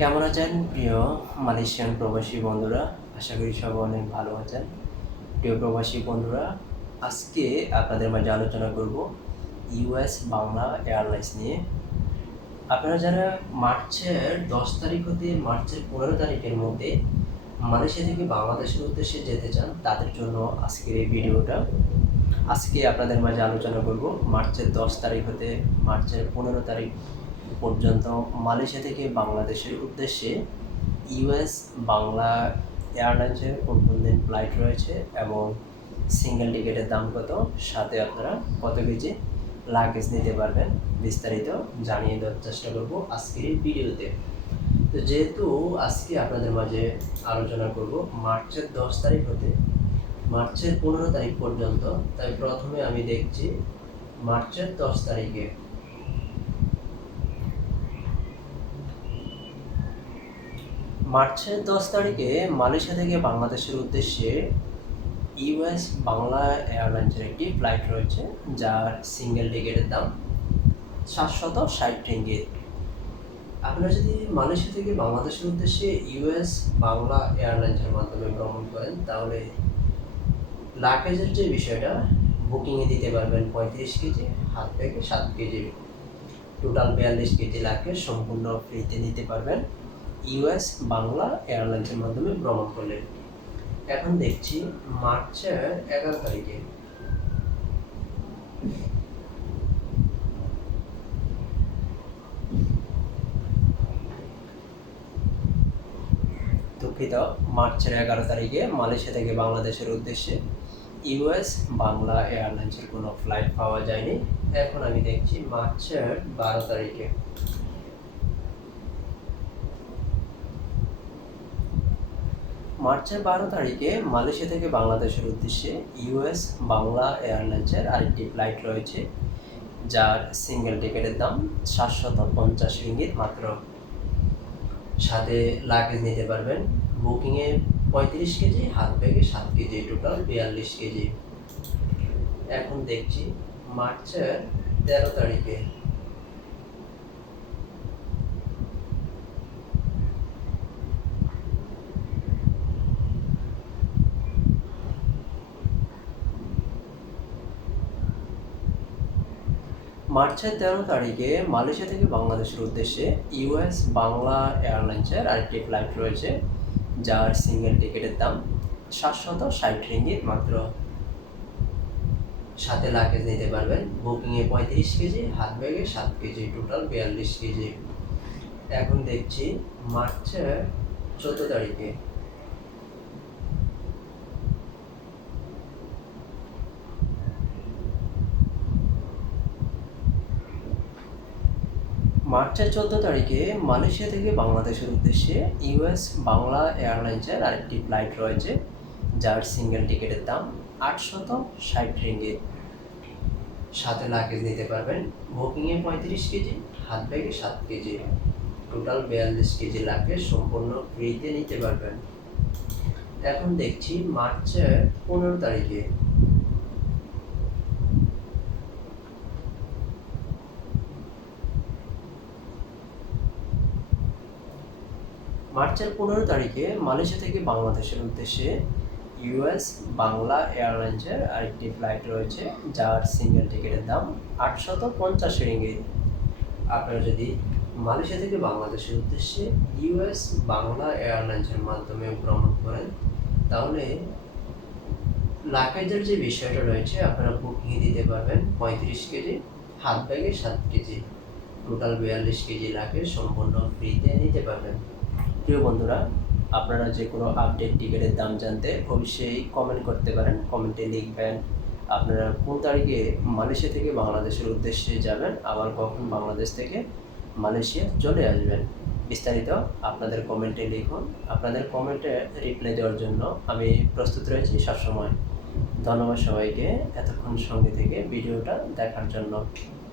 কেমন আছেন প্রিয় মালয়েশিয়ান প্রবাসী বন্ধুরা? আশা করি সবাই অনেক ভালো আছেন। প্রিয় প্রবাসী বন্ধুরা, আজকে আপনাদের মাঝে আলোচনা করব ইউএস বাংলা এয়ারলাইন্স নিয়ে। আপনারা যারা মার্চের 10 তারিখ হতে মার্চের 15 তারিখের মধ্যে মালয়েশিয়া থেকে বাংলাদেশের উদ্দেশ্যে যেতে চান, তাদের জন্য আজকের এই ভিডিওটা। আজকে আপনাদের মাঝে আলোচনা করব মার্চের 10 তারিখ হতে মার্চের 15 তারিখ পর্যন্ত মালয়েশিয়া থেকে বাংলাদেশের উদ্দেশ্যে ইউএস বাংলা এয়ারলাইন্সের কোন কোন দিন ফ্লাইট রয়েছে এবং সিঙ্গেল টিকিটের দাম কত, সাথে আপনারা কত কেজি লাগেজ নিতে পারবেন, বিস্তারিত জানিয়ে দেওয়ার চেষ্টা করব আজকের এই ভিডিওতে। তো যেহেতু আজকে আপনাদের মাঝে আলোচনা করব মার্চের 10 তারিখ হতে মার্চের 15 তারিখ পর্যন্ত, তাই প্রথমে আমি দেখছি মার্চের 10 তারিখে মালয়েশিয়া থেকে বাংলাদেশের উদ্দেশ্যে ইউএস বাংলা এয়ারলাইন্সের একটি ফ্লাইট রয়েছে, যার সিঙ্গেল টিকিটের দাম 760 রিঙ্গিত। আপনারা যদি মালয়েশিয়া থেকে বাংলাদেশের উদ্দেশ্যে ইউএস বাংলা এয়ারলাইন্সের মাধ্যমে ভ্রমণ করেন, তাহলে লাগেজের যে বিষয়টা বুকিংয়ে দিতে পারবেন 35 কেজি, হাত ব্যাগে 7 কেজি, টোটাল 42 কেজি লাগেজ সম্পূর্ণ ফ্রিতে নিতে পারবেন ইউএস বাংলা এয়ারলাইন্সের মাধ্যমে ভ্রমণ করলে। এখন দেখছি মার্চের 11 তারিখে মার্চের 11 তারিখে মালয়েশিয়া থেকে বাংলাদেশের উদ্দেশ্যে ইউএস বাংলা এয়ারলাইন্সের কোনো ফ্লাইট পাওয়া যায়নি। এখন আমি দেখছি মার্চের 12 তারিখে মালয়েশিয়া থেকে বাংলাদেশের উদ্দেশ্যে ইউএস বাংলা এয়ারলাইন্সের আরেকটি ফ্লাইট রয়েছে, যার সিঙ্গেল টিকিটের দাম 750 রিঙ্গিত মাত্র, সাথে লাগেজ নিতে পারবেন বুকিংয়ে 35 কেজি, হাত ব্যাগে 7 কেজি, টোটাল 42 কেজি। এখন দেখছি মার্চের 13 তারিখে মালয়েশিয়া থেকে বাংলাদেশের উদ্দেশ্যে ইউএস বাংলা এয়ারলাইন্সের আরেকটি ফ্লাইট রয়েছে, যার সিঙ্গেল টিকিটের দাম 760 রিঙ্গিত মাত্র, সাথে লাগেজ নিতে পারবেন বুকিংয়ে 35 কেজি, হাত ব্যাগে 7 কেজি, টোটাল 42 কেজি। এখন দেখছি মার্চের 14 তারিখে মালয়েশিয়া থেকে বাংলাদেশের উদ্দেশ্যে ইউএস বাংলা এয়ারলাইন্সের আরেকটি ফ্লাইট রয়েছে, যার সিঙ্গেল টিকিটের দাম 860 রিঙ্গিত, সাথে লাগেজ নিতে পারবেন বুকিংয়ে 35 কেজি, হাত ব্যাগে 7 কেজি, টোটাল 42 কেজি লাগেজ সম্পূর্ণ ফ্রিতে নিতে পারবেন। এখন দেখছি মার্চের 15 তারিখে মালয়েশিয়া থেকে বাংলাদেশের উদ্দেশ্যে ইউএস বাংলা এয়ারলাইন্সের আরেকটি ফ্লাইট রয়েছে, যার সিঙ্গেল টিকিটের দাম 850 রিঙ্গিত। আপনারা যদি মালয়েশিয়া থেকে বাংলাদেশের উদ্দেশ্যে ইউএস বাংলা এয়ারলাইন্সের মাধ্যমে ভ্রমণ করেন, তাহলে লাগেজের যে বিষয়টা রয়েছে আপনারা বুকিংয়ে দিতে পারবেন 35 কেজি, হাত ব্যাগে 7 কেজি, টোটাল 42 কেজি লাগেজ সম্পূর্ণ ফ্রিতে নিতে পারবেন। প্রিয় বন্ধুরা, আপনারা যে কোনো আপডেট টিকিটের দাম জানতে অবশ্যই কমেন্ট করতে পারেন। কমেন্টে লিখবেন আপনারা কোন তারিখে মালয়েশিয়া থেকে বাংলাদেশের উদ্দেশ্যে যাবেন, আবার কখন বাংলাদেশ থেকে মালয়েশিয়া চলে আসবেন। বিস্তারিত আপনাদের কমেন্টে লিখুন। আপনাদের কমেন্টে রিপ্লাই দেওয়ার জন্য আমি প্রস্তুত রয়েছি সবসময়। ধন্যবাদ সবাইকে এতক্ষণ সঙ্গে থেকে ভিডিওটা দেখার জন্য।